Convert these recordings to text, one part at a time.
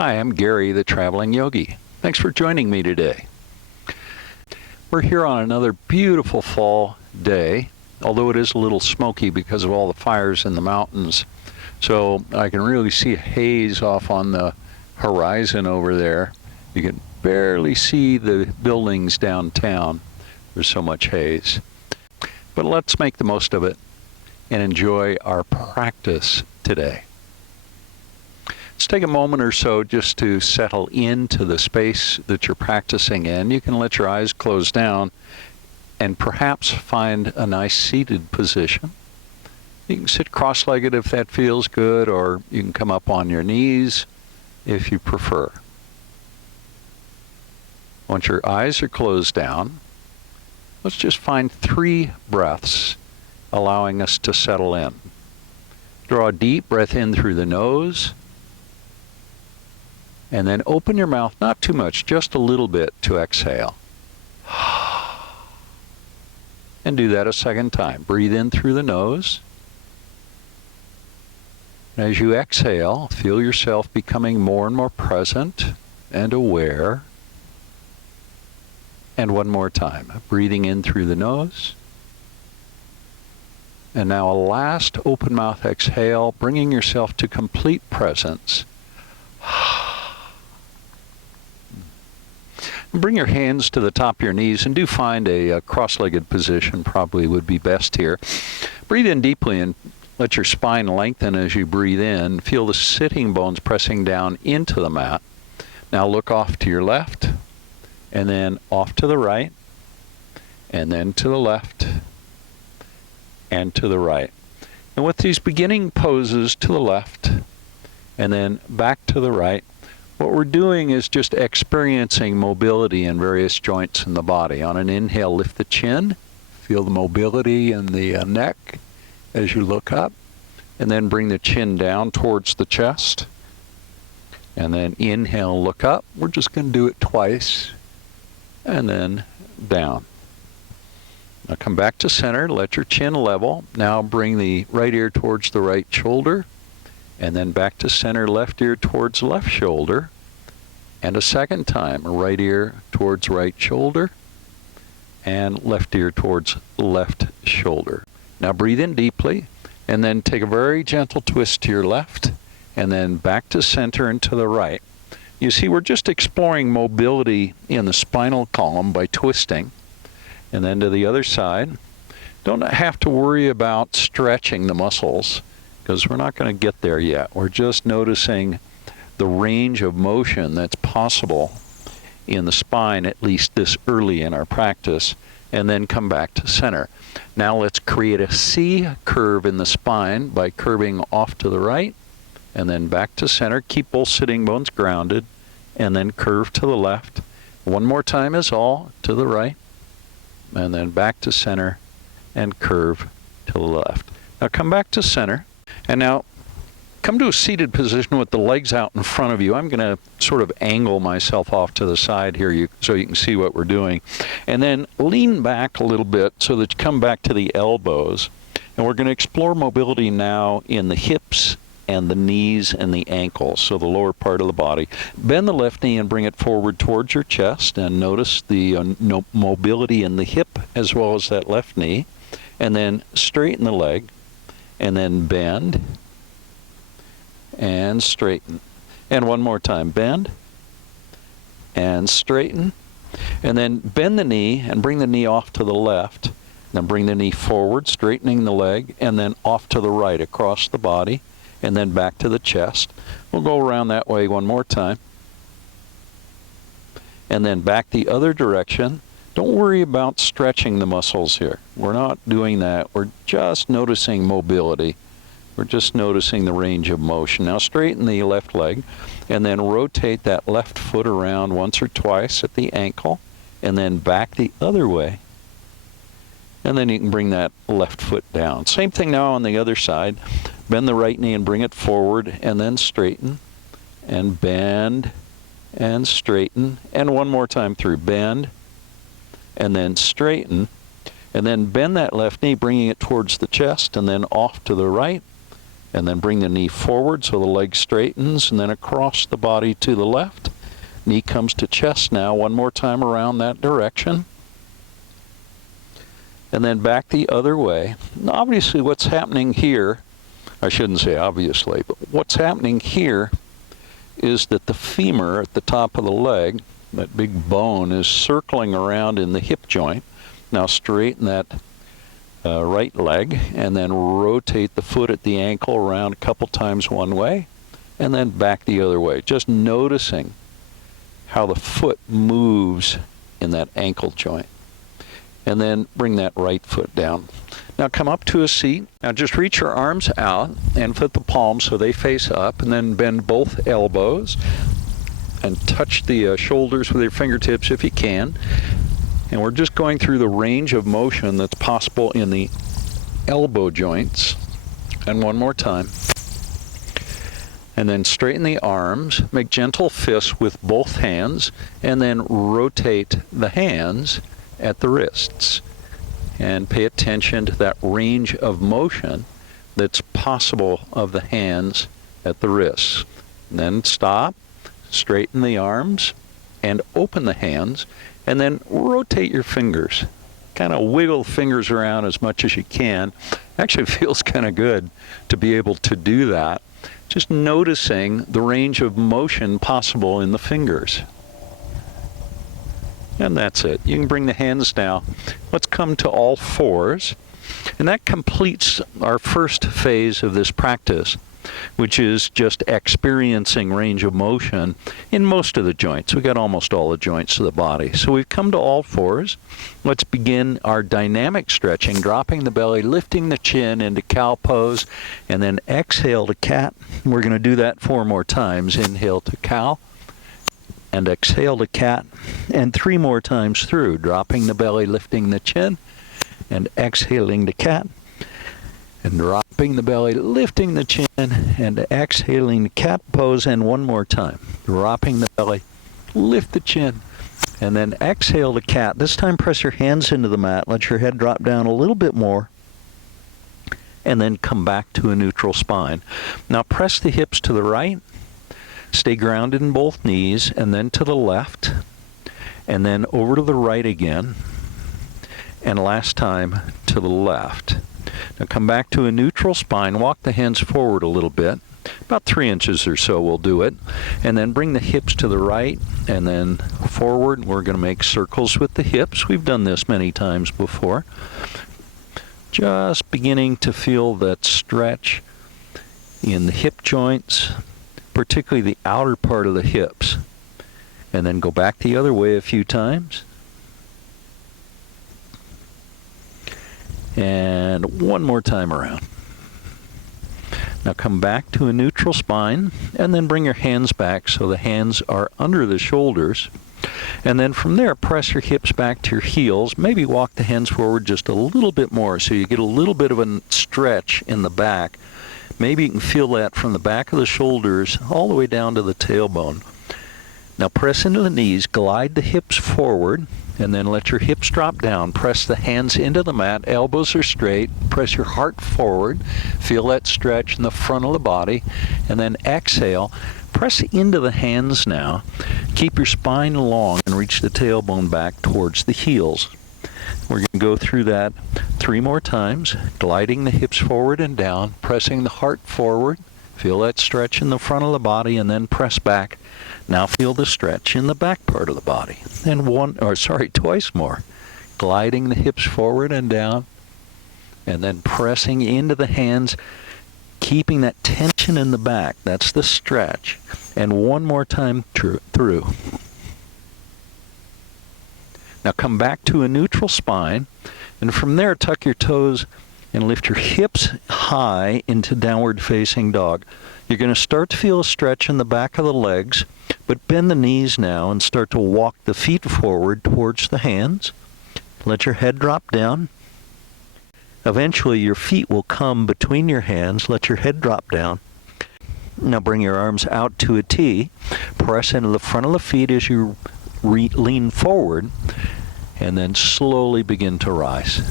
Hi, I'm Gary, the Traveling Yogi. Thanks for joining me today. We're here on another beautiful fall day, although it is a little smoky because of all the fires in the mountains. So I can really see a haze off on the horizon over there. You can barely see the buildings downtown. There's so much haze. But let's make the most of it and enjoy our practice today. Let's take a moment or so just to settle into the space that you're practicing in. You can let your eyes close down and perhaps find a nice seated position. You can sit cross-legged if that feels good, or you can come up on your knees if you prefer. Once your eyes are closed down, let's just find 3 breaths allowing us to settle in. Draw a deep breath in through the nose, and then open your mouth, not too much, just a little bit to exhale. And do that a second time. Breathe in through the nose. And as you exhale, feel yourself becoming more and more present and aware. And one more time, breathing in through the nose. And now a last open mouth exhale, bringing yourself to complete presence. Bring your hands to the top of your knees and do find a cross-legged position, probably would be best here. Breathe in deeply and let your spine lengthen as you breathe in. Feel the sitting bones pressing down into the mat. Now look off to your left, and then off to the right, and then to the left, and to the right. And with these beginning poses to the left, and then back to the right, what we're doing is just experiencing mobility in various joints in the body. On an inhale, lift the chin. Feel the mobility in the neck as you look up. And then bring the chin down towards the chest. And then inhale, look up. We're just going to do it twice. And then down. Now come back to center. Let your chin level. Now bring the right ear towards the right shoulder. And then back to center, left ear towards left shoulder. And a second time, right ear towards right shoulder. And left ear towards left shoulder. Now breathe in deeply, and then take a very gentle twist to your left, and then back to center and to the right. You see, we're just exploring mobility in the spinal column by twisting. And then to the other side. Don't have to worry about stretching the muscles, because we're not going to get there yet. We're just noticing the range of motion that's possible in the spine, at least this early in our practice, and then come back to center. Now let's create a C curve in the spine by curving off to the right, and then back to center. Keep both sitting bones grounded, and then curve to the left. One more time is all, to the right, and then back to center, and curve to the left. Now come back to center. And now, come to a seated position with the legs out in front of you. I'm going to sort of angle myself off to the side here so you can see what we're doing. And then lean back a little bit so that you come back to the elbows. And we're going to explore mobility now in the hips and the knees and the ankles, so the lower part of the body. Bend the left knee and bring it forward towards your chest, and notice the mobility in the hip as well as that left knee. And then straighten the leg. And then bend and straighten. And one more time, bend and straighten. And then bend the knee and bring the knee off to the left. Then bring the knee forward, straightening the leg, and then off to the right across the body, and then back to the chest. We'll go around that way one more time. And then back the other direction. Don't worry about stretching the muscles here. We're not doing that. We're just noticing mobility. We're just noticing the range of motion. Now straighten the left leg, and then rotate that left foot around once or twice at the ankle, and then back the other way. And then you can bring that left foot down. Same thing now on the other side. Bend the right knee and bring it forward, and then straighten, and bend, and straighten. And one more time through. Bend, and then straighten, and then bend that left knee, bringing it towards the chest, and then off to the right, And then bring the knee forward so the leg straightens, and then across the body to the left. Knee comes to chest now, one more time around that direction. And then back the other way. Now, obviously what's happening here, I shouldn't say obviously, but what's happening here is that the femur at the top of the leg, that big bone, is circling around in the hip joint. Now straighten that right leg, and then rotate the foot at the ankle around a couple times one way, and then back the other way. Just noticing how the foot moves in that ankle joint. And then bring that right foot down. Now come up to a seat. Now just reach your arms out and put the palms so they face up, and then bend both elbows and touch the shoulders with your fingertips if you can. And we're just going through the range of motion that's possible in the elbow joints. And one more time. And then straighten the arms, make gentle fists with both hands, and then rotate the hands at the wrists. And pay attention to that range of motion that's possible of the hands at the wrists. And then stop, straighten the arms, and open the hands. And then rotate your fingers. Kind of wiggle fingers around as much as you can. Actually feels kind of good to be able to do that. Just noticing the range of motion possible in the fingers. And that's it. You can bring the hands down. Let's come to all fours. And that completes our first phase of this practice, which is just experiencing range of motion in most of the joints. We got almost all the joints of the body. So we've come to all fours. Let's begin our dynamic stretching, dropping the belly, lifting the chin into cow pose, and then exhale to cat. We're going to do that 4 more times. Inhale to cow, and exhale to cat, and 3 more times through, dropping the belly, lifting the chin, and exhaling to cat. And dropping the belly, lifting the chin, and exhaling the cat pose, and 1 more time. Dropping the belly, lift the chin, and then exhale to cat. This time press your hands into the mat, let your head drop down a little bit more, and then come back to a neutral spine. Now press the hips to the right, stay grounded in both knees, and then to the left, and then over to the right again, and last time to the left. Now come back to a neutral spine, walk the hands forward a little bit, about 3 inches or so we'll do it, and then bring the hips to the right and then forward. We're going to make circles with the hips. We've done this many times before. Just beginning to feel that stretch in the hip joints, particularly the outer part of the hips. And then go back the other way a few times. And 1 more time around. Now come back to a neutral spine, and then bring your hands back so the hands are under the shoulders. And then from there, press your hips back to your heels. Maybe walk the hands forward just a little bit more so you get a little bit of a stretch in the back. Maybe you can feel that from the back of the shoulders all the way down to the tailbone. Now press into the knees, glide the hips forward, and then let your hips drop down. Press the hands into the mat, elbows are straight, press your heart forward, feel that stretch in the front of the body, and then exhale. Press into the hands now. Keep your spine long and reach the tailbone back towards the heels. We're going to go through that 3 more times, gliding the hips forward and down, pressing the heart forward. Feel that stretch in the front of the body, and then press back. Now feel the stretch in the back part of the body. And twice more. Gliding the hips forward and down, and then pressing into the hands, keeping that tension in the back. That's the stretch. And 1 more time through. Now come back to a neutral spine, and from there tuck your toes and lift your hips high into downward facing dog. You're going to start to feel a stretch in the back of the legs, but bend the knees now and start to walk the feet forward towards the hands. Let your head drop down. Eventually your feet will come between your hands. Let your head drop down. Now bring your arms out to a T. Press into the front of the feet as you lean forward, and then slowly begin to rise.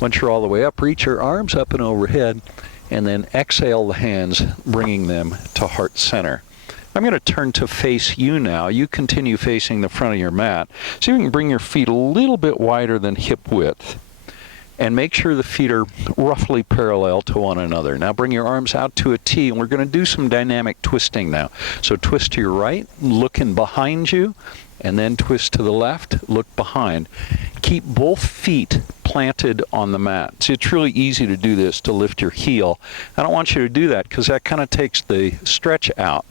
Once you're all the way up, reach your arms up and overhead, and then exhale the hands, bringing them to heart center. I'm going to turn to face you now. You continue facing the front of your mat. So you can bring your feet a little bit wider than hip width. And make sure the feet are roughly parallel to one another. Now bring your arms out to a T, and we're going to do some dynamic twisting now. So twist to your right, looking behind you, and then twist to the left, look behind. Keep both feet planted on the mat. See, it's really easy to do this, to lift your heel. I don't want you to do that because that kind of takes the stretch out.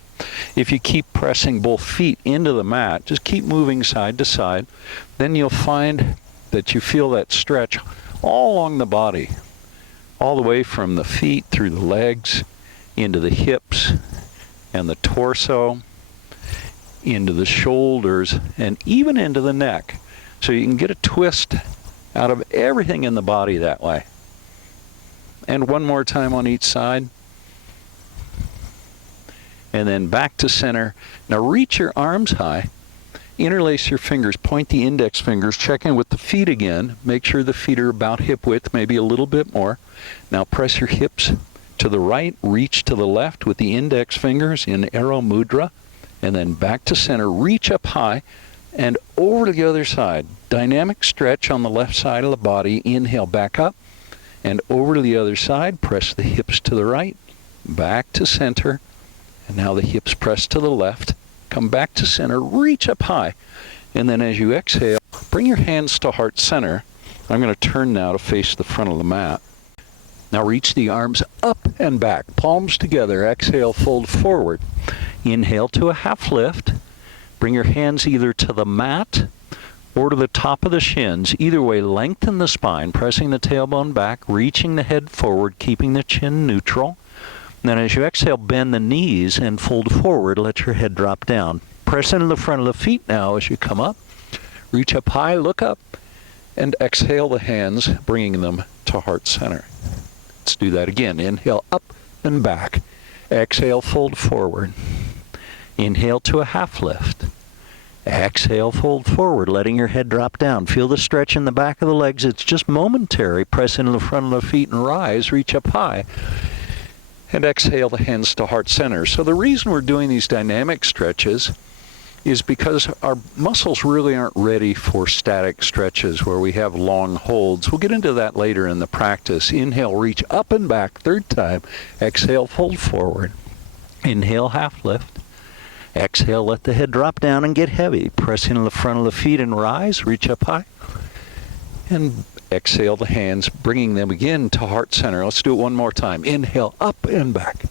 If you keep pressing both feet into the mat, just keep moving side to side, then you'll find that you feel that stretch all along the body, all the way from the feet through the legs, into the hips and the torso, into the shoulders, and even into the neck. So you can get a twist out of everything in the body that way. And one more time on each side. And then back to center. Now reach your arms high. Interlace your fingers. Point the index fingers. Check in with the feet again. Make sure the feet are about hip width, maybe a little bit more. Now press your hips to the right. Reach to the left with the index fingers in Arrow Mudra. And then back to center. Reach up high and over to the other side. Dynamic stretch on the left side of the body. Inhale back up and over to the other side. Press the hips to the right. Back to center. And now the hips press to the left. Come back to center, reach up high. And then as you exhale, bring your hands to heart center. I'm going to turn now to face the front of the mat. Now reach the arms up and back, palms together. Exhale, fold forward. Inhale to a half lift. Bring your hands either to the mat or to the top of the shins. Either way, lengthen the spine, pressing the tailbone back, reaching the head forward, keeping the chin neutral. Then as you exhale, bend the knees and fold forward. Let your head drop down. Press into the front of the feet now as you come up. Reach up high, look up, and exhale the hands, bringing them to heart center. Let's do that again. Inhale up and back. Exhale, fold forward. Inhale to a half lift. Exhale, fold forward, letting your head drop down. Feel the stretch in the back of the legs. It's just momentary. Press into the front of the feet and rise. Reach up high. And exhale the hands to heart center. So the reason we're doing these dynamic stretches is because our muscles really aren't ready for static stretches where we have long holds. We'll get into that later in the practice. Inhale, reach up and back. Third time. Exhale, fold forward. Inhale, half lift. Exhale, let the head drop down and get heavy. Press into the front of the feet and rise. Reach up high. And exhale the hands, bringing them again to heart center. Let's do it one more time. Inhale, up and back.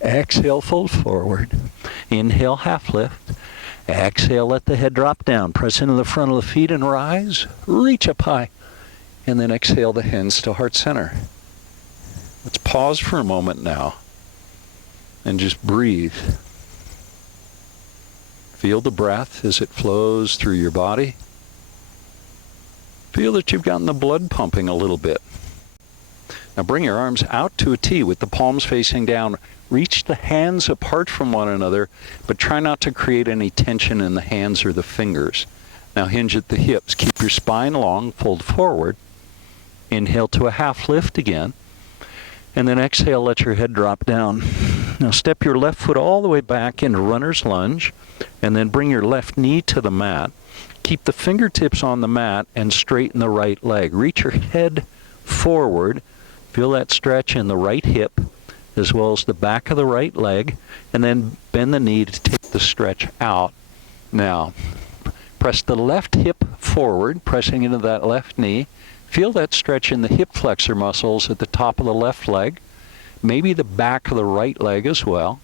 Exhale, fold forward. Inhale, half lift. Exhale, let the head drop down. Press into the front of the feet and rise. Reach up high. And then exhale the hands to heart center. Let's pause for a moment now and just breathe. Feel the breath as it flows through your body. Feel that you've gotten the blood pumping a little bit. Now bring your arms out to a T with the palms facing down. Reach the hands apart from one another, but try not to create any tension in the hands or the fingers. Now hinge at the hips. Keep your spine long, fold forward. Inhale to a half lift again. And then exhale, let your head drop down. Now step your left foot all the way back into runner's lunge, and then bring your left knee to the mat. Keep the fingertips on the mat and straighten the right leg. Reach your head forward. Feel that stretch in the right hip as well as the back of the right leg, and then bend the knee to take the stretch out. Now, press the left hip forward, pressing into that left knee. Feel that stretch in the hip flexor muscles at the top of the left leg, maybe the back of the right leg as well,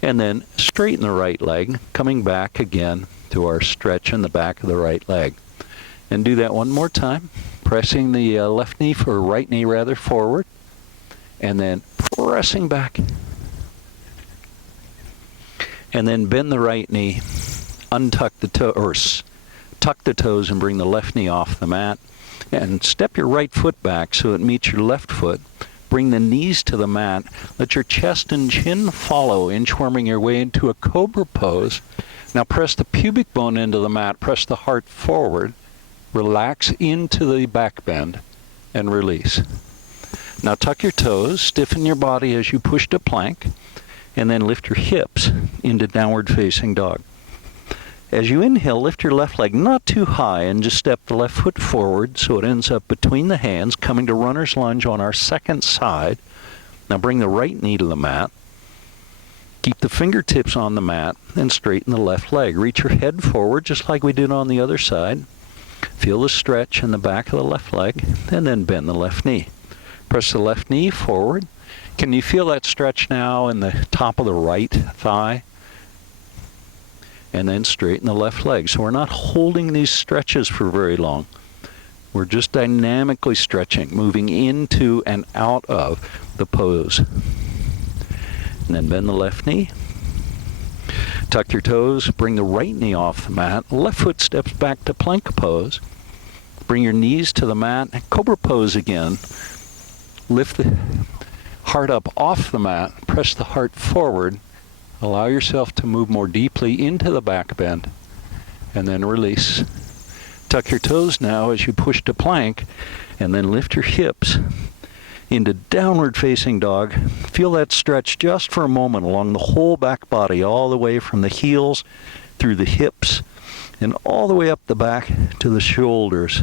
and then straighten the right leg, coming back again to our stretch in the back of the right leg. And do that one more time, pressing the left knee, or right knee rather, forward, and then pressing back. And then bend the right knee, untuck the toe, or tuck the toes and bring the left knee off the mat. And step your right foot back so it meets your left foot. Bring the knees to the mat. Let your chest and chin follow, inchworming your way into a cobra pose. Now press the pubic bone into the mat. Press the heart forward. Relax into the back bend and release. Now tuck your toes, stiffen your body as you push to plank, and then lift your hips into downward facing dog. As you inhale, lift your left leg not too high and just step the left foot forward so it ends up between the hands, coming to runner's lunge on our second side. Now bring the right knee to the mat. Keep the fingertips on the mat and straighten the left leg. Reach your head forward just like we did on the other side. Feel the stretch in the back of the left leg, and then bend the left knee. Press the left knee forward. Can you feel that stretch now in the top of the right thigh? And then straighten the left leg. So we're not holding these stretches for very long. We're just dynamically stretching, moving into and out of the pose. And then bend the left knee. Tuck your toes, bring the right knee off the mat. Left foot steps back to plank pose. Bring your knees to the mat. Cobra pose again. Lift the heart up off the mat. Press the heart forward. Allow yourself to move more deeply into the back bend. And then release. Tuck your toes now as you push to plank. And then lift your hips into downward facing dog. Feel that stretch just for a moment along the whole back body, all the way from the heels through the hips and all the way up the back to the shoulders.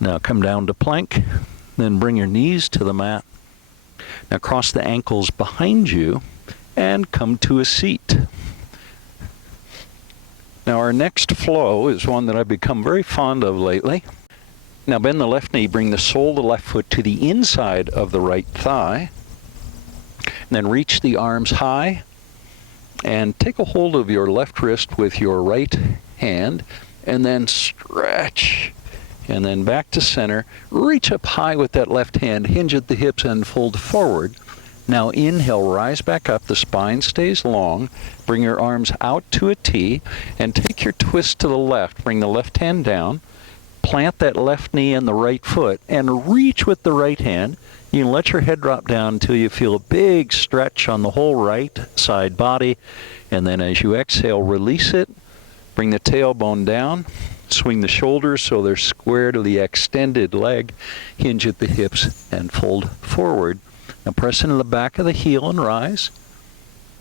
Now come down to plank, then bring your knees to the mat. Now cross the ankles behind you and come to a seat. Now our next flow is one that I've become very fond of lately. Now bend the left knee, bring the sole of the left foot to the inside of the right thigh. And then reach the arms high and take a hold of your left wrist with your right hand and then stretch. And then back to center. Reach up high with that left hand, hinge at the hips and fold forward. Now inhale, rise back up, the spine stays long. Bring your arms out to a T and take your twist to the left. Bring the left hand down. Plant that left knee in the right foot and reach with the right hand. You can let your head drop down until you feel a big stretch on the whole right side body. And then as you exhale, release it. Bring the tailbone down. Swing the shoulders so they're square to the extended leg. Hinge at the hips and fold forward. Now press into the back of the heel and rise.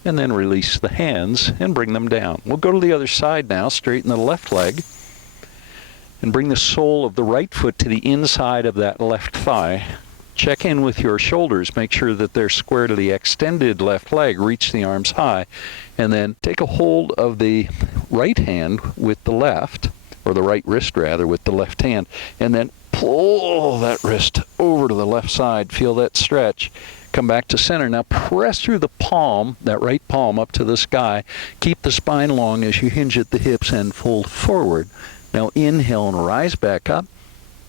And then release the hands and bring them down. We'll go to the other side now. Straighten the left leg. And bring the sole of the right foot to the inside of that left thigh. Check in with your shoulders. Make sure that they're square to the extended left leg. Reach the arms high. And then take a hold of the right hand with the left, or the right wrist rather, with the left hand. And then pull that wrist over to the left side. Feel that stretch. Come back to center. Now press through the palm, that right palm, up to the sky. Keep the spine long as you hinge at the hips and fold forward. Now inhale and rise back up.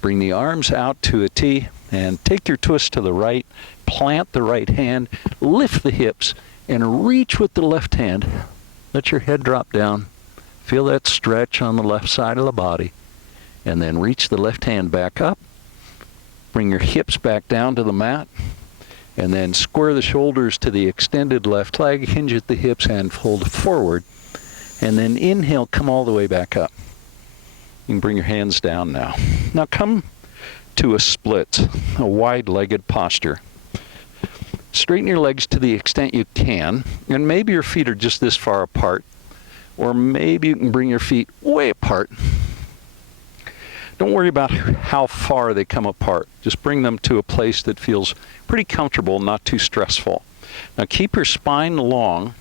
Bring the arms out to a T and take your twist to the right. Plant the right hand. Lift the hips and reach with the left hand. Let your head drop down. Feel that stretch on the left side of the body. And then reach the left hand back up. Bring your hips back down to the mat. And then square the shoulders to the extended left leg. Hinge at the hips and fold forward. And then inhale, come all the way back up. You can bring your hands down now. Now come to a split, a wide-legged posture. Straighten your legs to the extent you can, and maybe your feet are just this far apart, or maybe you can bring your feet way apart. Don't worry about how far they come apart. Just bring them to a place that feels pretty comfortable, not too stressful. Now keep your spine long.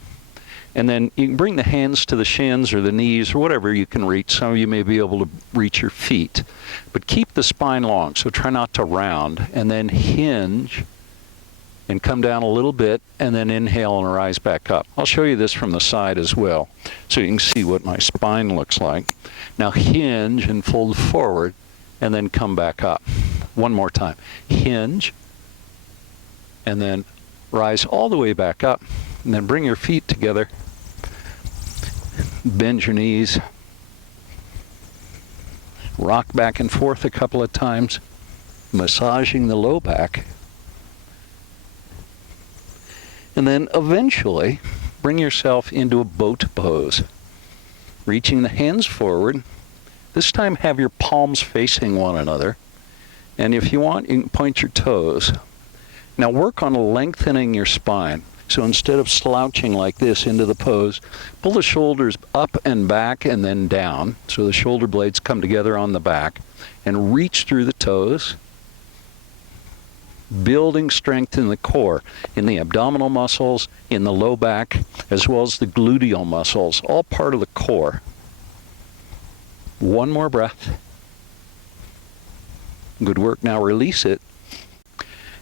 And then you can bring the hands to the shins or the knees or whatever you can reach. Some of you may be able to reach your feet. But keep the spine long, so try not to round. And then hinge and come down a little bit, and then inhale and rise back up. I'll show you this from the side as well, so you can see what my spine looks like. Now hinge and fold forward, and then come back up. One more time. Hinge, and then rise all the way back up, and then bring your feet together. Bend your knees. Rock back and forth a couple of times, massaging the low back. And then eventually bring yourself into a boat pose. Reaching the hands forward. This time have your palms facing one another. And if you want, you can point your toes. Now work on lengthening your spine. So instead of slouching like this into the pose, pull the shoulders up and back and then down. So the shoulder blades come together on the back, and reach through the toes, building strength in the core, in the abdominal muscles, in the low back, as well as the gluteal muscles, all part of the core. One more breath. Good work. Now release it.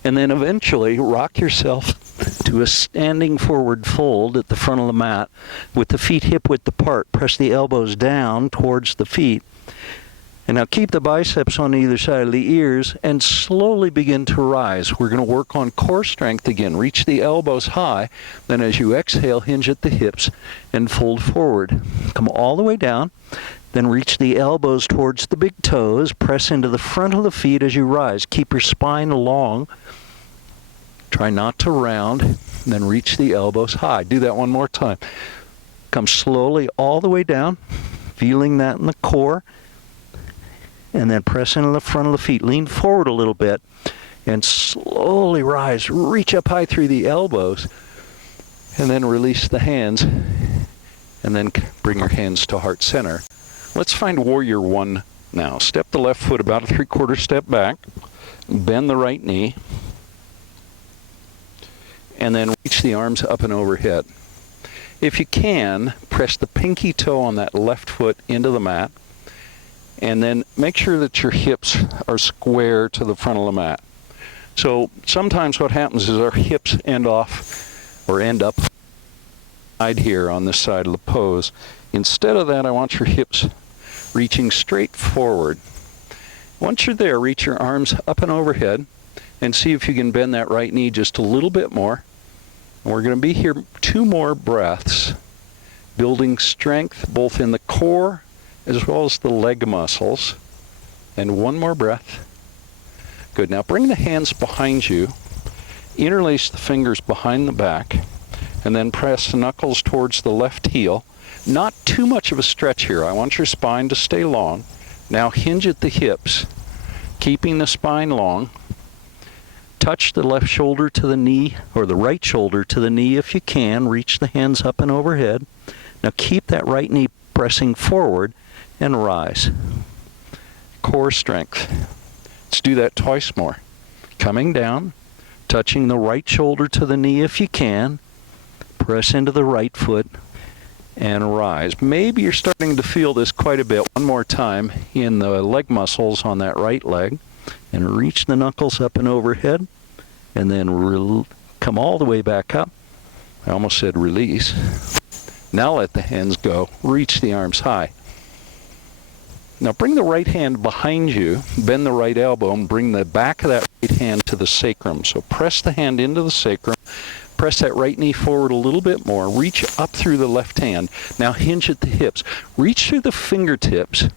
And then eventually rock yourself to a standing forward fold at the front of the mat with the feet hip width apart. Press the elbows down towards the feet. And now keep the biceps on either side of the ears and slowly begin to rise. We're going to work on core strength again. Reach the elbows high. Then as you exhale, hinge at the hips and fold forward. Come all the way down. Then reach the elbows towards the big toes. Press into the front of the feet as you rise. Keep your spine long. Try not to round. Then reach the elbows high. Do that one more time. Come slowly all the way down, feeling that in the core. And then press into the front of the feet. Lean forward a little bit and slowly rise. Reach up high through the elbows. And then release the hands. And then bring your hands to heart center. Let's find warrior one now. Step the left foot about a 3/4 step back. Bend the right knee. And then reach the arms up and overhead. If you can, press the pinky toe on that left foot into the mat. And then make sure that your hips are square to the front of the mat. So sometimes what happens is our hips end up here on this side of the pose. Instead of that, I want your hips reaching straight forward. Once you're there, reach your arms up and overhead and see if you can bend that right knee just a little bit more. And we're going to be here 2 more breaths, building strength both in the core as well as the leg muscles. And 1 more breath. Good. Now bring the hands behind you, interlace the fingers behind the back, and then press the knuckles towards the left heel. Not too much of a stretch here. I want your spine to stay long. Now hinge at the hips, keeping the spine long. Touch the left shoulder to the knee, or the right shoulder to the knee if you can. Reach the hands up and overhead. Now keep that right knee pressing forward and rise. Core strength. Let's do that twice more. Coming down, touching the right shoulder to the knee if you can. Press into the right foot and rise. Maybe you're starting to feel this quite a bit. One more time in the leg muscles on that right leg. And reach the knuckles up and overhead. And then come all the way back up. I almost said release. Now let the hands go. Reach the arms high. Now bring the right hand behind you. Bend the right elbow and bring the back of that right hand to the sacrum. So press the hand into the sacrum. Press that right knee forward a little bit more. Reach up through the left hand. Now hinge at the hips. Reach through the fingertips.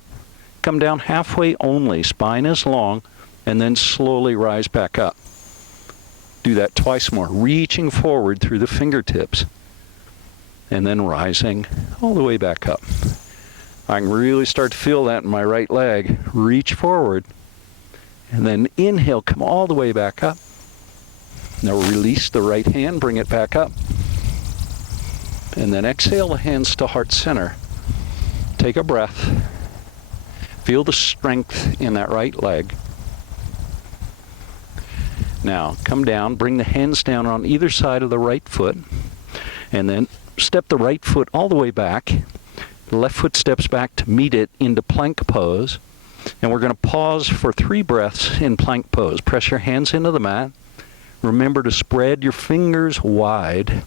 Come down halfway only. Spine is long. And then slowly rise back up. Do that twice more. Reaching forward through the fingertips. And then rising all the way back up. I can really start to feel that in my right leg. Reach forward. And then inhale, come all the way back up. Now release the right hand, bring it back up. And then exhale the hands to heart center. Take a breath. Feel the strength in that right leg. Now come down, bring the hands down on either side of the right foot. And then step the right foot all the way back. The left foot steps back to meet it into plank pose. And we're going to pause for 3 breaths in plank pose. Press your hands into the mat. Remember to spread your fingers wide.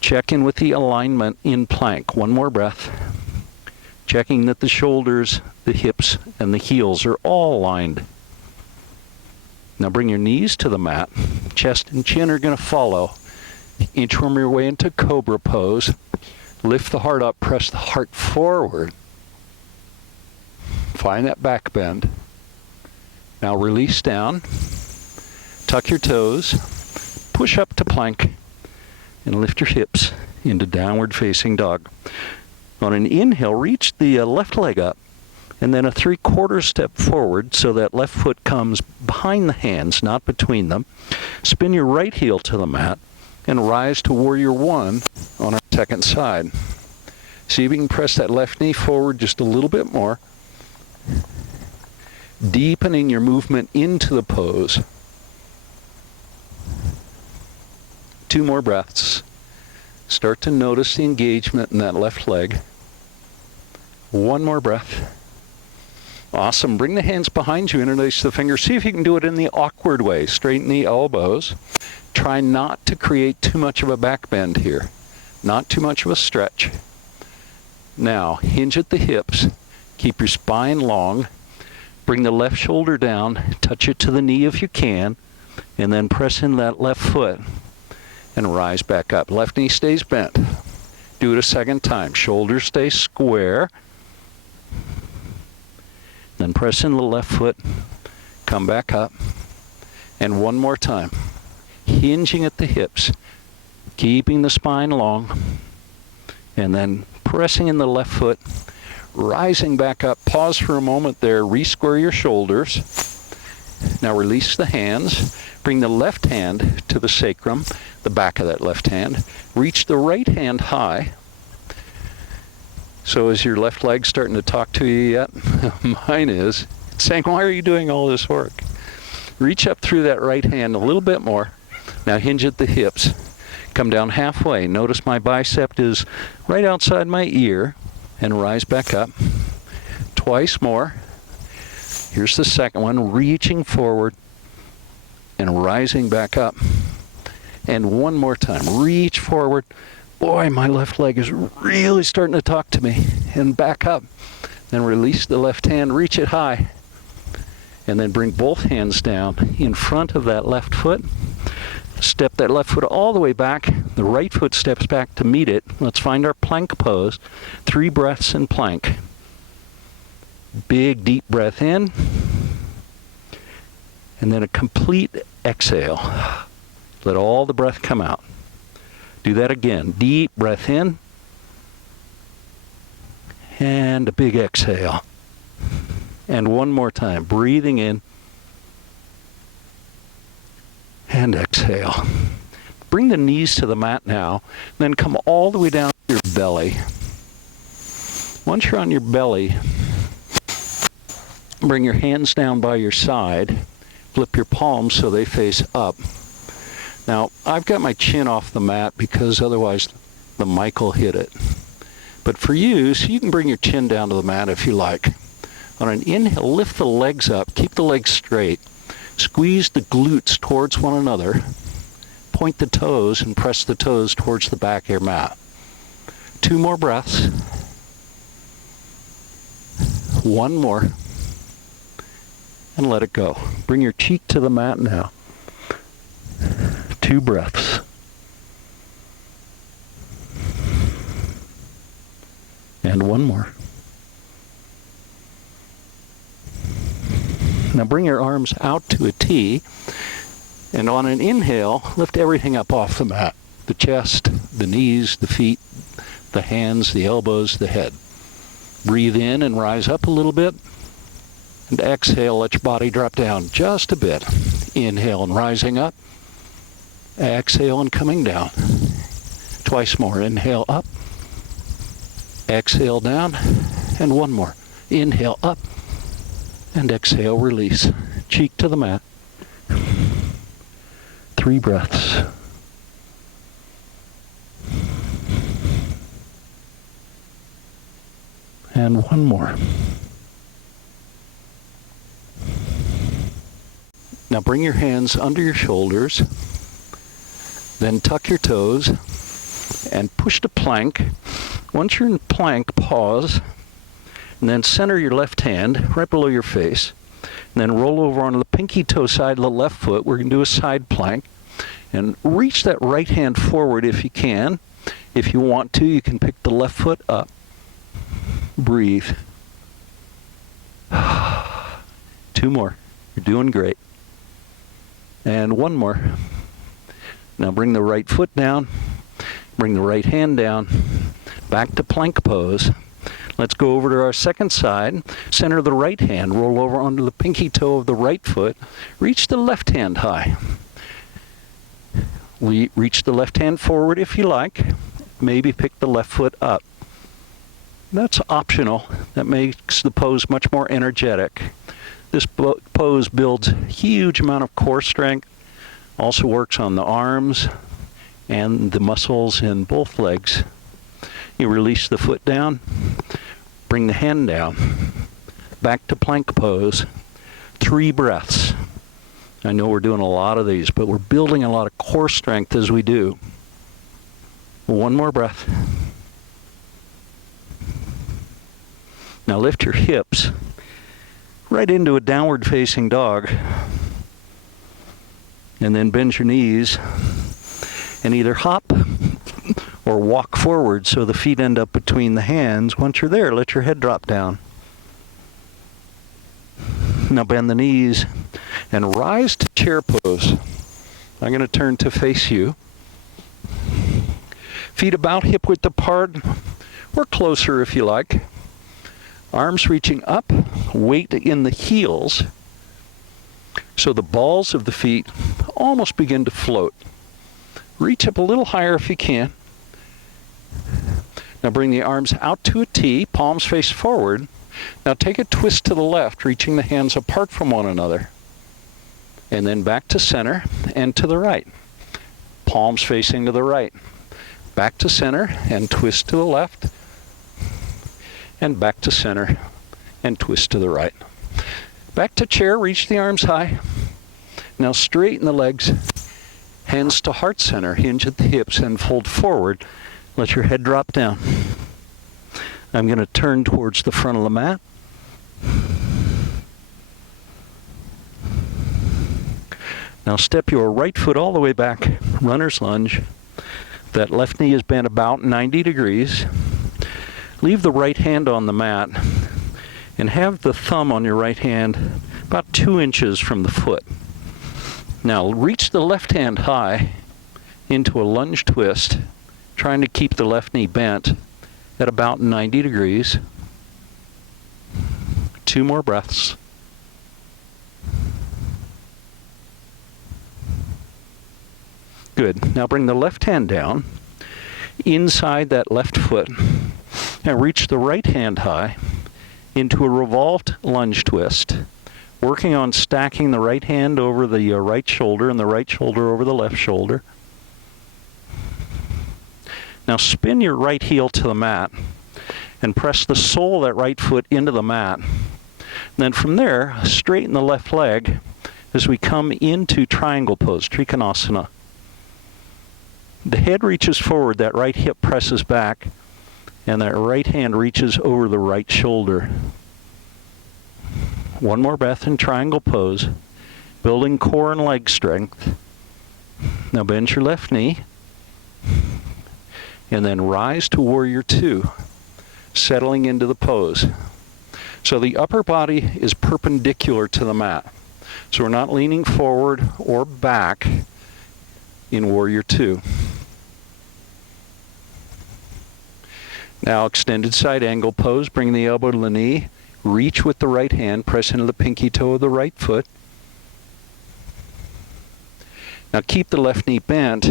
Check in with the alignment in plank. 1 more breath. Checking that the shoulders, the hips, and the heels are all aligned. Now bring your knees to the mat. Chest and chin are going to follow. Inchworm your way into cobra pose. Lift the heart up, press the heart forward. Find that back bend. Now release down. Tuck your toes. Push up to plank. And lift your hips into downward facing dog. On an inhale, reach the left leg up. and then a 3/4 step forward so that left foot comes behind the hands, not between them. Spin your right heel to the mat and rise to Warrior One on our second side. See if you can press that left knee forward just a little bit more, deepening your movement into the pose. 2 more breaths. Start to notice the engagement in that left leg. 1 more breath. Awesome. Bring the hands behind you, interlace the fingers. See if you can do it in the awkward way. Straighten the elbows. Try not to create too much of a back bend here. Not too much of a stretch. Now, hinge at the hips. Keep your spine long. Bring the left shoulder down. Touch it to the knee if you can. And then press in that left foot and rise back up. Left knee stays bent. Do it a second time. Shoulders stay square. Then press in the left foot, come back up, and 1 more time. Hinging at the hips, keeping the spine long, and then pressing in the left foot, rising back up. Pause for a moment there, re-square your shoulders. Now release the hands. Bring the left hand to the sacrum, the back of that left hand. Reach the right hand high. So is your left leg starting to talk to you yet? Mine is. It's saying, why are you doing all this work? Reach up through that right hand a little bit more. Now hinge at the hips. Come down halfway. Notice my bicep is right outside my ear. And rise back up. Twice more. Here's the second one. Reaching forward and rising back up. And 1 more time. Reach forward. Boy, my left leg is really starting to talk to me. And back up. Then release the left hand, reach it high. And then bring both hands down in front of that left foot. Step that left foot all the way back. The right foot steps back to meet it. Let's find our plank pose. 3 breaths in plank. Big, deep breath in. And then a complete exhale. Let all the breath come out. Do that again. Deep breath in. And a big exhale. And 1 more time. Breathing in. And exhale. Bring the knees to the mat now. Then come all the way down to your belly. Once you're on your belly, bring your hands down by your side. Flip your palms so they face up. Now, I've got my chin off the mat because otherwise the mic will hit it. But for you, so you can bring your chin down to the mat if you like. On an inhale, lift the legs up, keep the legs straight. Squeeze the glutes towards one another. Point the toes and press the toes towards the back of your mat. 2 more breaths. 1 more. And let it go. Bring your cheek to the mat now. 2 breaths. And 1 more. Now bring your arms out to a T, and on an inhale, lift everything up off the mat. The chest, the knees, the feet, the hands, the elbows, the head. Breathe in and rise up a little bit, and exhale, let your body drop down just a bit. Inhale and rising up. Exhale and coming down. Twice more. Inhale up. Exhale down. And 1 more. Inhale up. And exhale, release. Cheek to the mat. 3 breaths. And 1 more. Now bring your hands under your shoulders. Then tuck your toes and push to plank. Once you're in plank, pause. And then center your left hand right below your face. And then roll over onto the pinky toe side of the left foot. We're going to do a side plank. And reach that right hand forward if you can. If you want to, you can pick the left foot up. Breathe. 2 more. You're doing great. And 1 more. Now bring the right foot down. Bring the right hand down. Back to plank pose. Let's go over to our second side. Center the right hand. Roll over onto the pinky toe of the right foot. Reach the left hand high. Reach the left hand forward if you like. Maybe pick the left foot up. That's optional. That makes the pose much more energetic. This pose builds a huge amount of core strength. Also works on the arms and the muscles in both legs. You release the foot down, bring the hand down, back to plank pose, 3 breaths. I know we're doing a lot of these, but we're building a lot of core strength as we do. 1 more breath. Now lift your hips right into a downward facing dog, and then bend your knees and either hop or walk forward so the feet end up between the hands. Once you're there, let your head drop down. Now bend the knees and rise to chair pose. I'm going to turn to face you. Feet about hip width apart, or closer if you like. Arms reaching up, weight in the heels, so the balls of the feet almost begin to float. Reach up a little higher if you can. Now bring the arms out to a T, palms face forward. Now take a twist to the left, reaching the hands apart from one another. And then back to center and to the right. Palms facing to the right. Back to center and twist to the left. And back to center and twist to the right. Back to chair, reach the arms high. Now straighten the legs. Hands to heart center, hinge at the hips and fold forward. Let your head drop down. I'm going to turn towards the front of the mat. Now step your right foot all the way back, runner's lunge. That left knee is bent about 90 degrees. Leave the right hand on the mat and have the thumb on your right hand about 2 inches from the foot. Now reach the left hand high into a lunge twist, trying to keep the left knee bent at about 90 degrees. 2 more breaths. Good. Now bring the left hand down inside that left foot and reach the right hand high into a revolved lunge twist, working on stacking the right hand over the right shoulder and the right shoulder over the left shoulder. Now spin your right heel to the mat and press the sole of that right foot into the mat. Then from there, straighten the left leg as we come into triangle pose, Trikonasana. The head reaches forward, that right hip presses back, and that right hand reaches over the right shoulder. 1 more breath in triangle pose, building core and leg strength. Now bend your left knee, and then rise to warrior 2, settling into the pose. So the upper body is perpendicular to the mat. So we're not leaning forward or back in warrior 2. Now extended side angle pose, bring the elbow to the knee, reach with the right hand, press into the pinky toe of the right foot. Now keep the left knee bent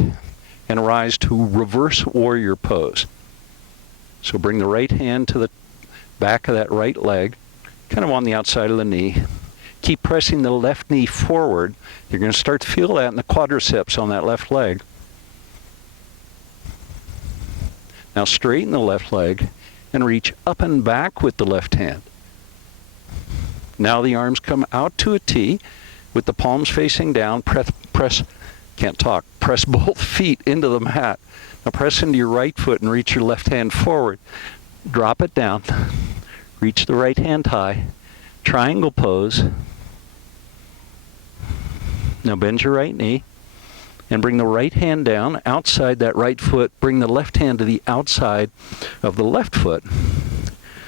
and rise to reverse warrior pose. So bring the right hand to the back of that right leg, kind of on the outside of the knee. Keep pressing the left knee forward. You're going to start to feel that in the quadriceps on that left leg. Now straighten the left leg and reach up and back with the left hand. Now the arms come out to a T with the palms facing down. Press both feet into the mat. Now press into your right foot and reach your left hand forward. Drop it down. Reach the right hand high. Triangle pose. Now bend your right knee and bring the right hand down outside that right foot. Bring the left hand to the outside of the left foot.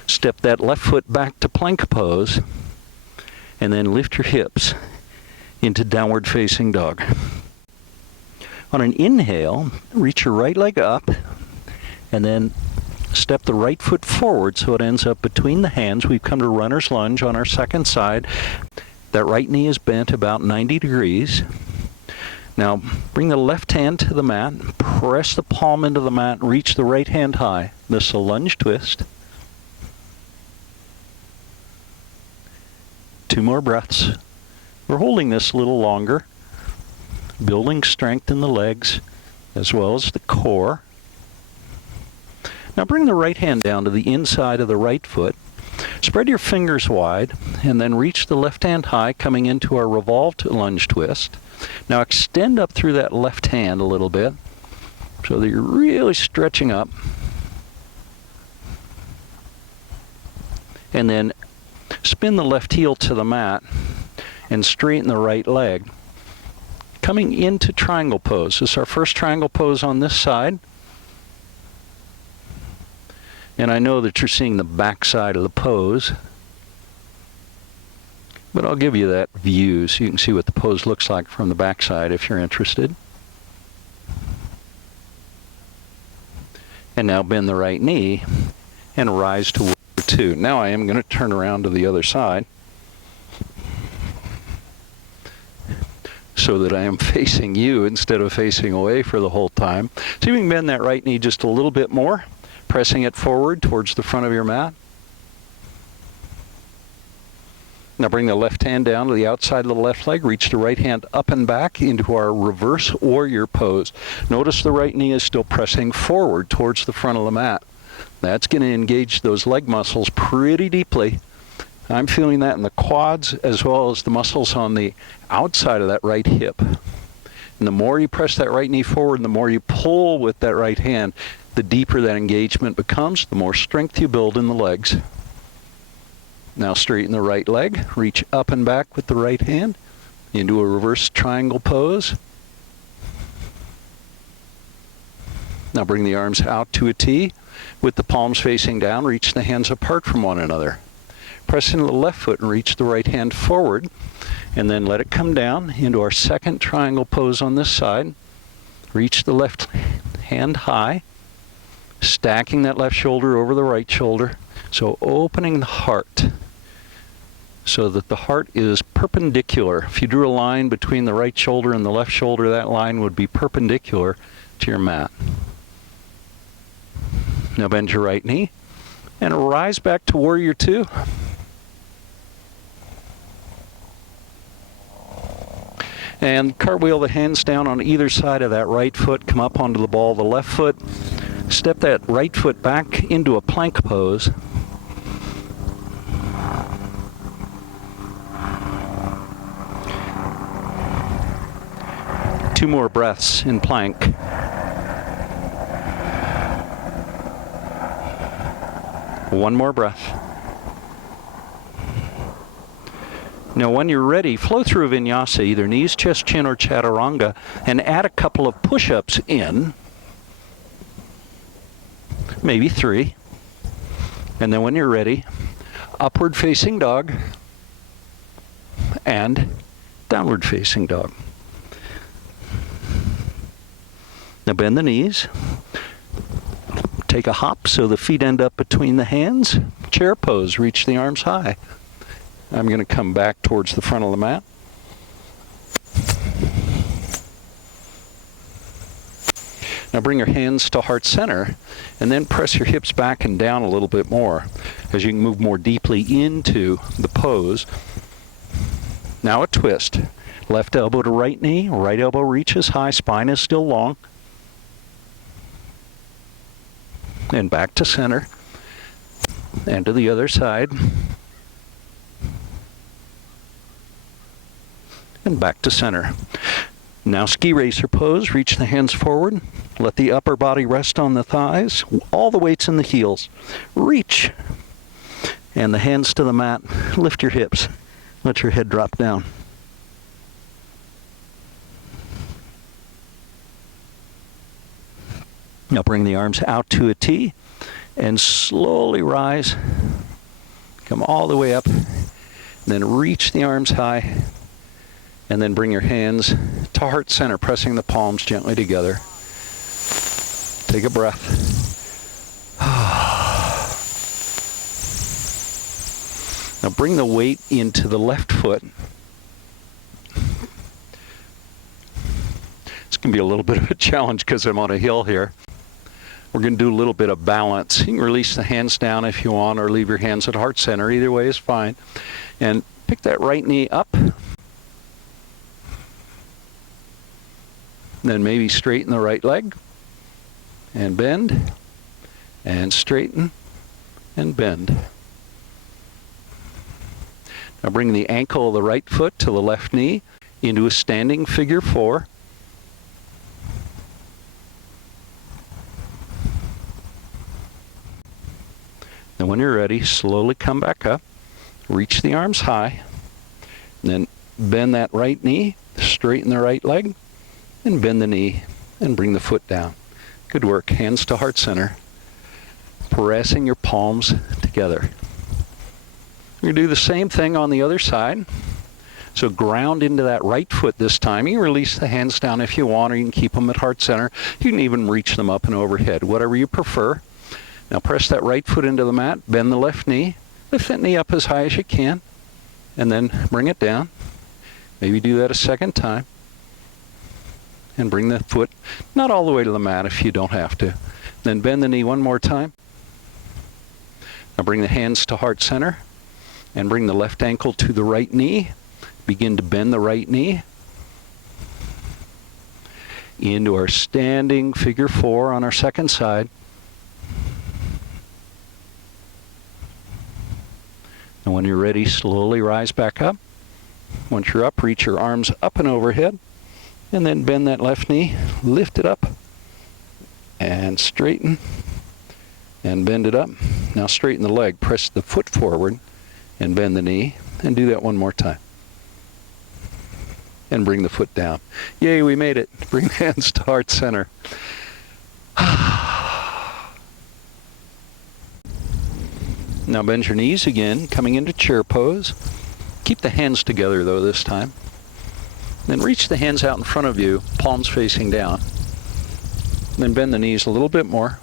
Step that left foot back to plank pose and then lift your hips into downward facing dog. On an inhale, reach your right leg up and then Step the right foot forward so it ends up between the hands. We've come to runner's lunge on our second side. That right knee is bent about 90 degrees. Now bring the left hand to the mat, press the palm into the mat, reach the right hand high. This is a lunge twist. 2 more breaths. We're holding this a little longer, building strength in the legs as well as the core. Now bring the right hand down to the inside of the right foot. Spread your fingers wide and then reach the left hand high, coming into our revolved lunge twist. Now extend up through that left hand a little bit so that you're really stretching up. And then spin the left heel to the mat and straighten the right leg. Coming into triangle pose. This is our first triangle pose on this side. And I know that you're seeing the back side of the pose, but I'll give you that view so you can see what the pose looks like from the back side if you're interested. And now bend the right knee and rise to warrior 2. Now I am going to turn around to the other side so that I am facing you instead of facing away for the whole time. So you can bend that right knee just a little bit more, pressing it forward towards the front of your mat. Now bring the left hand down to the outside of the left leg. Reach the right hand up and back into our reverse warrior pose. Notice the right knee is still pressing forward towards the front of the mat. That's going to engage those leg muscles pretty deeply. I'm feeling that in the quads as well as the muscles on the outside of that right hip. And the more you press that right knee forward and the more you pull with that right hand, the deeper that engagement becomes, the more strength you build in the legs. Now straighten the right leg, reach up and back with the right hand into a reverse triangle pose. Now bring the arms out to a T with the palms facing down, reach the hands apart from one another. Press into the left foot and reach the right hand forward, and then let it come down into our second triangle pose on this side. Reach the left hand high, stacking that left shoulder over the right shoulder. So opening the heart so that the heart is perpendicular. If you drew a line between the right shoulder and the left shoulder, that line would be perpendicular to your mat. Now bend your right knee and rise back to warrior 2. And cartwheel the hands down on either side of that right foot. Come up onto the ball of the left foot. Step that right foot back into a plank pose. Two more breaths in plank. One more breath. Now when you're ready, flow through vinyasa, either knees, chest, chin, or chaturanga, and add a couple of push-ups in. Maybe 3. And then when you're ready, upward facing dog and downward facing dog. Now bend the knees. Take a hop so the feet end up between the hands. Chair pose, reach the arms high. I'm going to come back towards the front of the mat. Now bring your hands to heart center and then press your hips back and down a little bit more as you can move more deeply into the pose. Now a twist. Left elbow to right knee, right elbow reaches high, spine is still long. And back to center and to the other side. And back to center. Now ski racer pose, reach the hands forward, let the upper body rest on the thighs, all the weight's in the heels. Reach, and the hands to the mat, lift your hips, let your head drop down. Now bring the arms out to a T, and slowly rise, come all the way up, and then reach the arms high, and then bring your hands to heart center, pressing the palms gently together. Take a breath. Now bring the weight into the left foot. It's going to be a little bit of a challenge because I'm on a hill here. We're going to do a little bit of balance. You can release the hands down if you want, or leave your hands at heart center. Either way is fine. And pick that right knee up. Then maybe straighten the right leg. And bend. And straighten. And bend. Now bring the ankle of the right foot to the left knee into a standing figure 4. And when you're ready, slowly come back up, reach the arms high, and then bend that right knee, straighten the right leg, and bend the knee, and bring the foot down. Good work. Hands to heart center, pressing your palms together. You're going to do the same thing on the other side. So ground into that right foot this time. You can release the hands down if you want, or you can keep them at heart center. You can even reach them up and overhead, whatever you prefer. Now press that right foot into the mat, bend the left knee, lift that knee up as high as you can, and then bring it down. Maybe do that a second time. And bring the foot not all the way to the mat if you don't have to. Then bend the knee one more time. Now bring the hands to heart center and bring the left ankle to the right knee. Begin to bend the right knee into our standing figure 4 on our second side. And when you're ready, slowly rise back up. Once you're up, reach your arms up and overhead, and then bend that left knee, lift it up, and straighten, and bend it up. Now straighten the leg, press the foot forward, and bend the knee, and do that one more time. And bring the foot down. Yay, we made it. Bring the hands to heart center. Now bend your knees again, coming into chair pose. Keep the hands together though this time. Then reach the hands out in front of you, palms facing down. Then bend the knees a little bit more.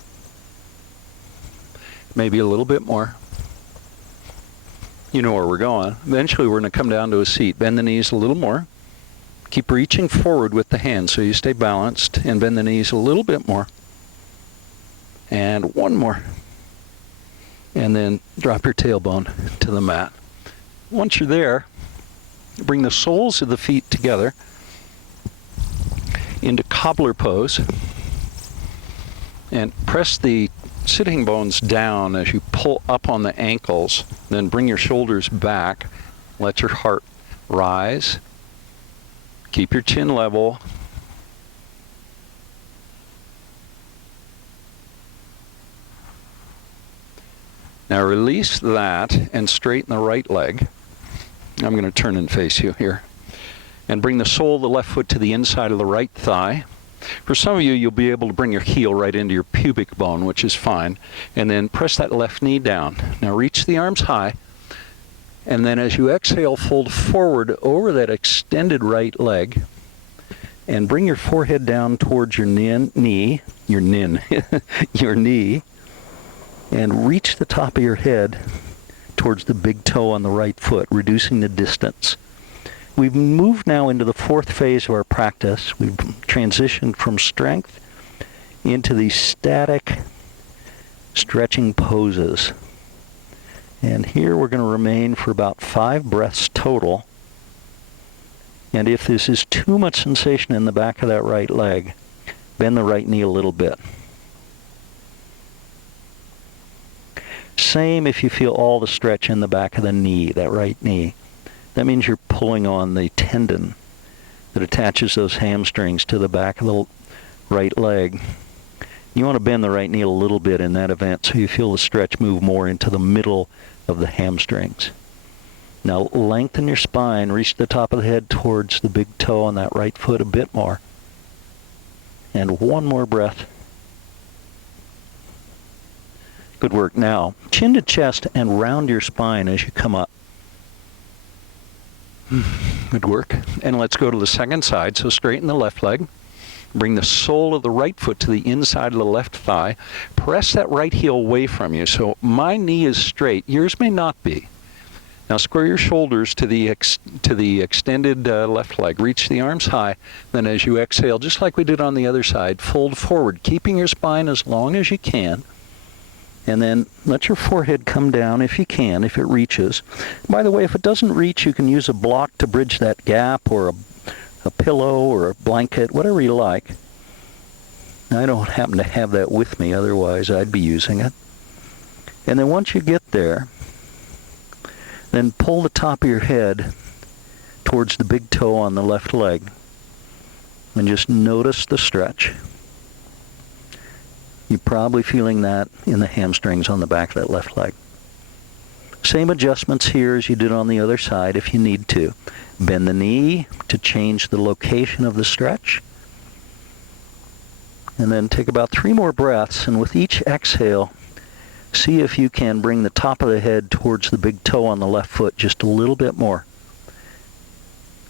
Maybe a little bit more. You know where we're going. Eventually we're going to come down to a seat. Bend the knees a little more. Keep reaching forward with the hands so you stay balanced, and bend the knees a little bit more. And one more. And then drop your tailbone to the mat. Once you're there, bring the soles of the feet together into cobbler pose and press the sitting bones down as you pull up on the ankles. Then bring your shoulders back. Let your heart rise. Keep your chin level. Now release that and straighten the right leg. I'm going to turn and face you here. And bring the sole of the left foot to the inside of the right thigh. For some of you, you'll be able to bring your heel right into your pubic bone, which is fine. And then press that left knee down. Now reach the arms high. And then as you exhale, fold forward over that extended right leg. And bring your forehead down towards your knee. And reach the top of your head towards the big toe on the right foot, reducing the distance. We've moved now into the 4th phase of our practice. We've transitioned from strength into these static stretching poses. And here we're going to remain for about 5 breaths total. And if this is too much sensation in the back of that right leg, bend the right knee a little bit. Same if you feel all the stretch in the back of the knee, that right knee. That means you're pulling on the tendon that attaches those hamstrings to the back of the right leg. You want to bend the right knee a little bit in that event so you feel the stretch move more into the middle of the hamstrings. Now lengthen your spine, reach the top of the head towards the big toe on that right foot a bit more. And one more breath. Good work. Now, chin to chest and round your spine as you come up. Good work. And let's go to the second side. So straighten the left leg. Bring the sole of the right foot to the inside of the left thigh. Press that right heel away from you. So my knee is straight. Yours may not be. Now square your shoulders to the extended left leg. Reach the arms high. Then as you exhale, just like we did on the other side, fold forward, keeping your spine as long as you can. And then let your forehead come down if you can, if it reaches. By the way, if it doesn't reach, you can use a block to bridge that gap, or a pillow or a blanket, whatever you like. I don't happen to have that with me, otherwise I'd be using it. And then once you get there, then pull the top of your head towards the big toe on the left leg. And just notice the stretch. You're probably feeling that in the hamstrings on the back of that left leg. Same adjustments here as you did on the other side if you need to. Bend the knee to change the location of the stretch. And then take about 3 more breaths, and with each exhale, see if you can bring the top of the head towards the big toe on the left foot just a little bit more.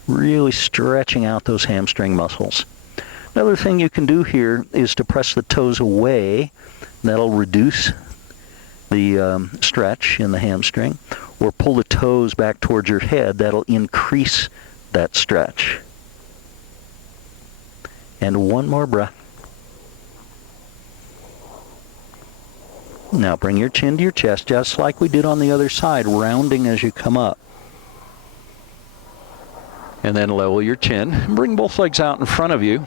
Really stretching out those hamstring muscles. Another thing you can do here is to press the toes away. That'll reduce the stretch in the hamstring. Or pull the toes back towards your head. That'll increase that stretch. And 1 more breath. Now bring your chin to your chest, just like we did on the other side, rounding as you come up. And then level your chin. Bring both legs out in front of you.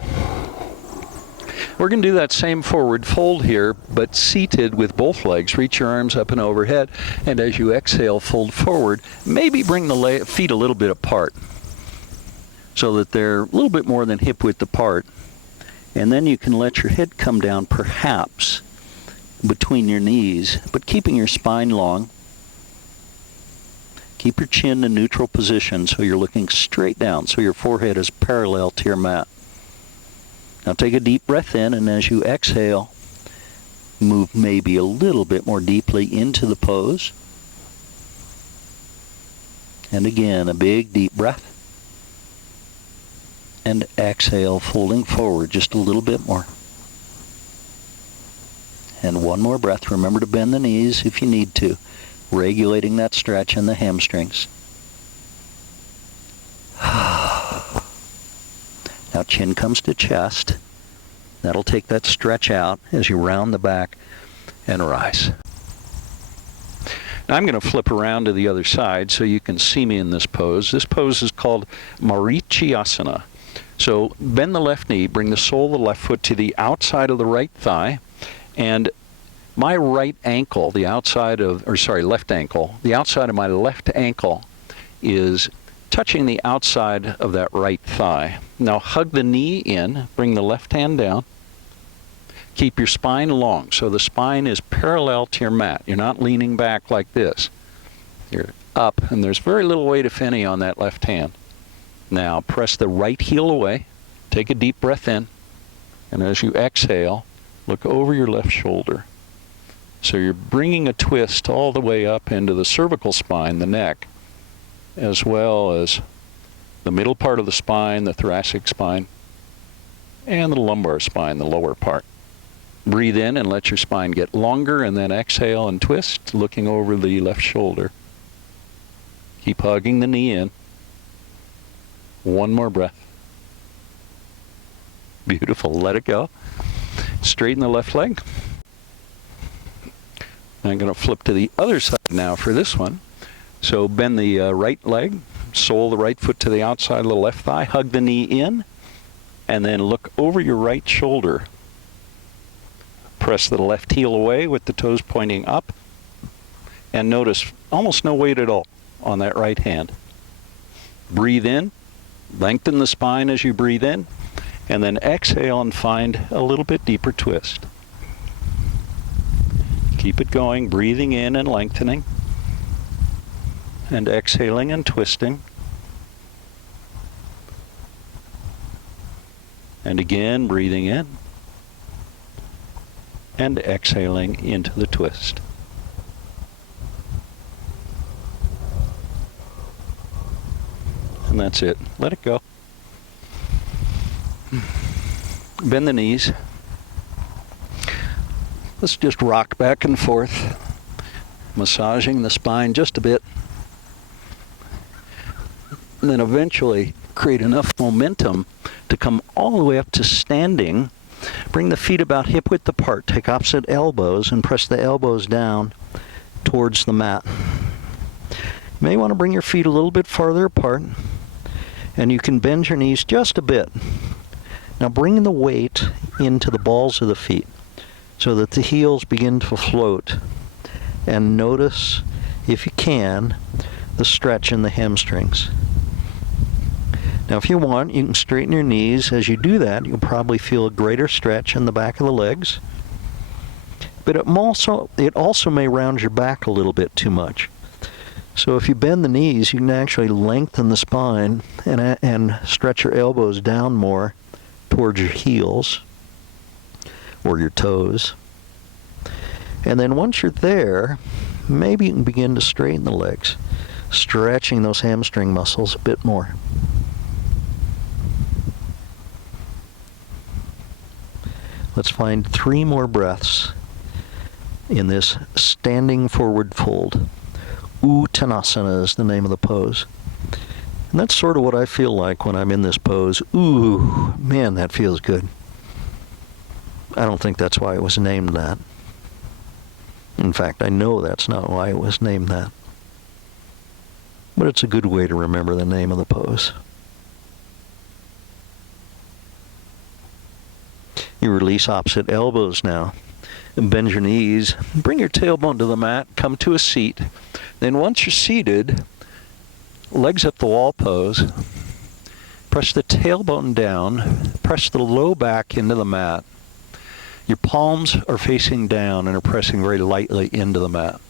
We're going to do that same forward fold here, but seated with both legs. Reach your arms up and overhead, and as you exhale, fold forward. Maybe bring the feet a little bit apart so that they're a little bit more than hip width apart. And then you can let your head come down, perhaps between your knees, but keeping your spine long. Keep your chin in neutral position so you're looking straight down, so your forehead is parallel to your mat. Now take a deep breath in, and as you exhale, move maybe a little bit more deeply into the pose. And again, a big deep breath. And exhale, folding forward just a little bit more. And 1 more breath. Remember to bend the knees if you need to, regulating that stretch in the hamstrings. Now chin comes to chest. That'll take that stretch out as you round the back and rise. Now I'm going to flip around to the other side so you can see me in this pose. This pose is called Marichyasana. So bend the left knee, bring the sole of the left foot to the outside of the right thigh, and my right ankle, left ankle, the outside of my left ankle is touching the outside of that right thigh. Now hug the knee in, bring the left hand down. Keep your spine long, so the spine is parallel to your mat. You're not leaning back like this. You're up, and there's very little weight, if any, on that left hand. Now press the right heel away, take a deep breath in, and as you exhale, look over your left shoulder. So you're bringing a twist all the way up into the cervical spine, the neck, as well as the middle part of the spine, the thoracic spine, and the lumbar spine, the lower part. Breathe in and let your spine get longer, and then exhale and twist, looking over the left shoulder. Keep hugging the knee in. 1 more breath. Beautiful. Let it go. Straighten the left leg. I'm going to flip to the other side now for this one. So bend the right leg, sole the right foot to the outside of the left thigh, hug the knee in, and then look over your right shoulder. Press the left heel away with the toes pointing up, and notice almost no weight at all on that right hand. Breathe in, lengthen the spine as you breathe in, and then exhale and find a little bit deeper twist. Keep it going, breathing in and lengthening, and exhaling and twisting. And again, breathing in and exhaling into the twist. And that's it. Let it go. Bend the knees. Let's just rock back and forth, massaging the spine just a bit. and then eventually create enough momentum to come all the way up to standing. Bring the feet about hip width apart. Take opposite elbows and press the elbows down towards the mat. You may want to bring your feet a little bit farther apart, and you can bend your knees just a bit. Now bring the weight into the balls of the feet so that the heels begin to float. And notice, if you can, the stretch in the hamstrings. Now if you want, you can straighten your knees. As you do that, you'll probably feel a greater stretch in the back of the legs. But it also may round your back a little bit too much. So if you bend the knees, you can actually lengthen the spine and stretch your elbows down more towards your heels or your toes. And then once you're there, maybe you can begin to straighten the legs, stretching those hamstring muscles a bit more. Let's find 3 more breaths in this standing forward fold. Uttanasana is the name of the pose. And that's sort of what I feel like when I'm in this pose. Ooh, man, that feels good. I don't think that's why it was named that. In fact, I know that's not why it was named that. But it's a good way to remember the name of the pose. You release opposite elbows now. And bend your knees. Bring your tailbone to the mat. Come to a seat. Then once you're seated, legs up the wall pose. Press the tailbone down. Press the low back into the mat. Your palms are facing down and are pressing very lightly into the mat.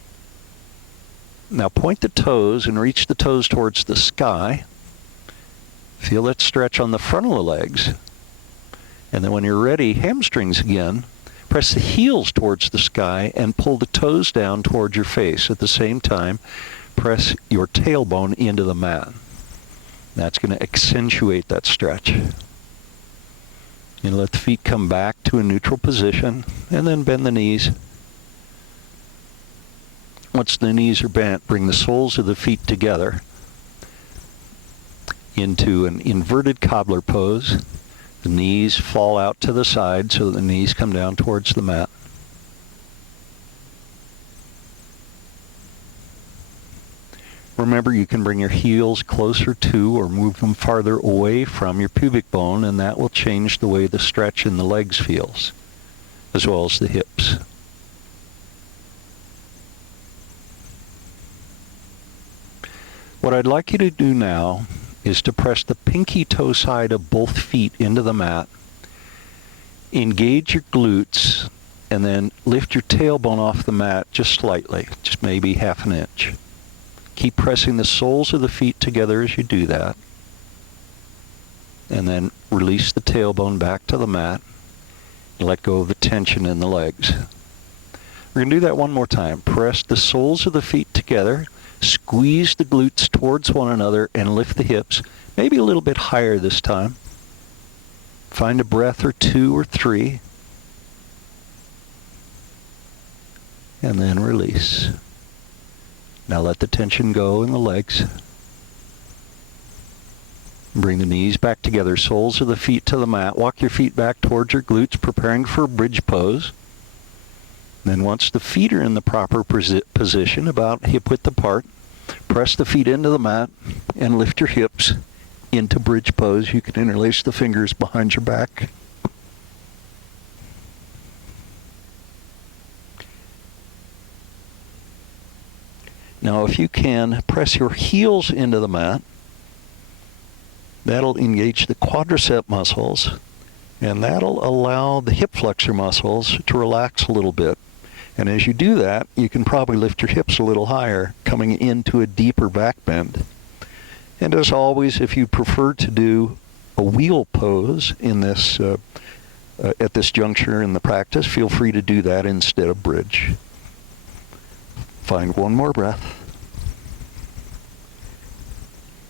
Now point the toes and reach the toes towards the sky. Feel that stretch on the front of the legs. And then when you're ready, hamstrings again. Press the heels towards the sky and pull the toes down towards your face. At the same time, press your tailbone into the mat. That's going to accentuate that stretch. And let the feet come back to a neutral position, and then bend the knees. Once the knees are bent, bring the soles of the feet together into an inverted cobbler pose. The knees fall out to the side so that the knees come down towards the mat. Remember, you can bring your heels closer to or move them farther away from your pubic bone, and that will change the way the stretch in the legs feels, as well as the hips. What I'd like you to do now is to press the pinky toe side of both feet into the mat, engage your glutes, and then lift your tailbone off the mat just slightly, just maybe half an inch. Keep pressing the soles of the feet together as you do that. And then release the tailbone back to the mat and let go of the tension in the legs. We're going to do that one more time. Press the soles of the feet together, squeeze the glutes towards one another, and lift the hips, maybe a little bit higher this time. Find a breath or 2 or 3. And then release. Now let the tension go in the legs. Bring the knees back together, soles of the feet to the mat. Walk your feet back towards your glutes, preparing for a bridge pose. Then once the feet are in the proper position, about hip width apart, press the feet into the mat and lift your hips into bridge pose. You can interlace the fingers behind your back. Now if you can, press your heels into the mat. That'll engage the quadricep muscles, and that'll allow the hip flexor muscles to relax a little bit. And as you do that, you can probably lift your hips a little higher, coming into a deeper back bend. And as always, if you prefer to do a wheel pose in this at this juncture in the practice, feel free to do that instead of bridge. Find one more breath.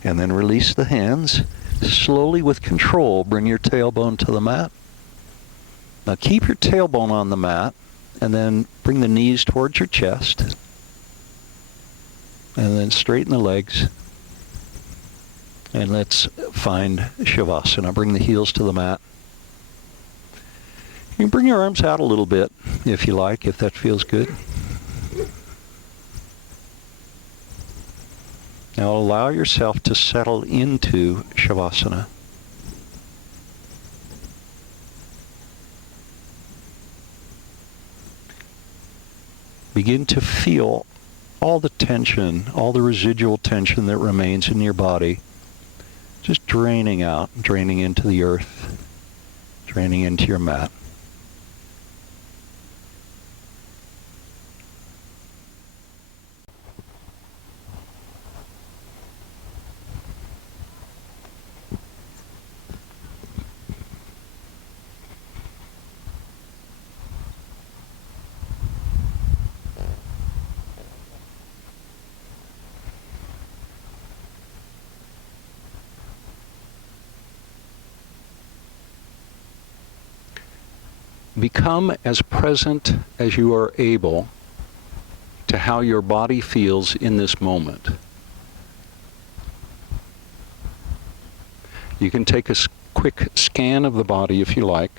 And then release the hands. Slowly, with control, bring your tailbone to the mat. Now keep your tailbone on the mat, and then bring the knees towards your chest. And then straighten the legs. And let's find Shavasana. Bring the heels to the mat. You can bring your arms out a little bit if you like, if that feels good. Now allow yourself to settle into Shavasana. Begin to feel all the tension, all the residual tension that remains in your body, just draining out, draining into the earth, draining into your mat. Become as present as you are able to how your body feels in this moment. You can take a quick scan of the body if you like,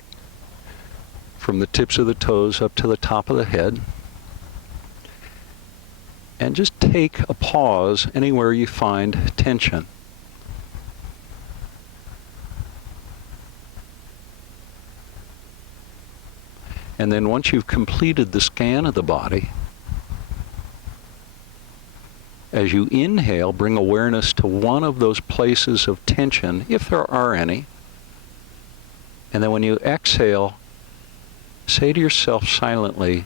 from the tips of the toes up to the top of the head. And just take a pause anywhere you find tension. And then once you've completed the scan of the body, as you inhale, bring awareness to one of those places of tension, if there are any. And then when you exhale, say to yourself silently,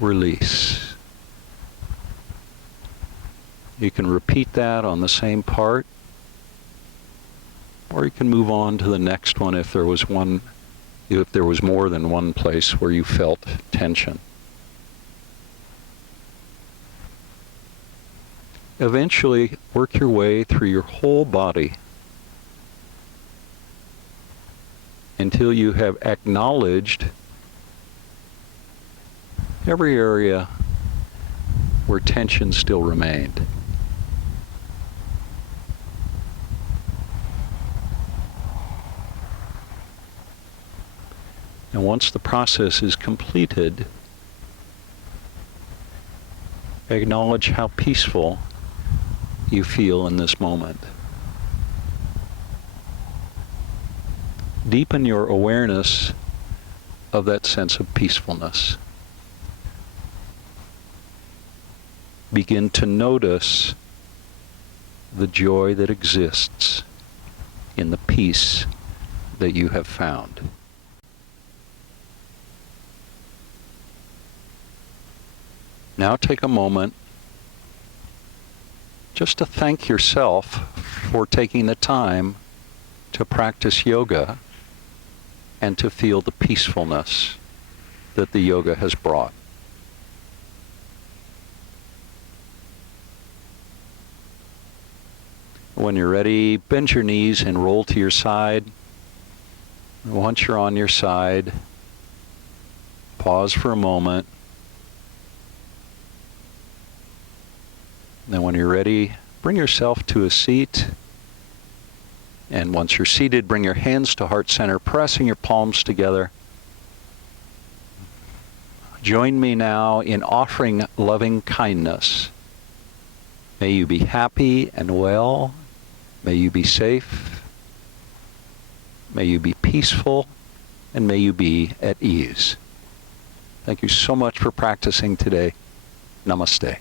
release. You can repeat that on the same part, or you can move on to the next one if there was more than one place where you felt tension. Eventually, work your way through your whole body until you have acknowledged every area where tension still remained. And once the process is completed, acknowledge how peaceful you feel in this moment. Deepen your awareness of that sense of peacefulness. Begin to notice the joy that exists in the peace that you have found. Now take a moment just to thank yourself for taking the time to practice yoga and to feel the peacefulness that the yoga has brought. When you're ready, bend your knees and roll to your side. Once you're on your side, pause for a moment. Then when you're ready, bring yourself to a seat. And once you're seated, bring your hands to heart center, pressing your palms together. Join me now in offering loving kindness. May you be happy and well. May you be safe. May you be peaceful. And may you be at ease. Thank you so much for practicing today. Namaste.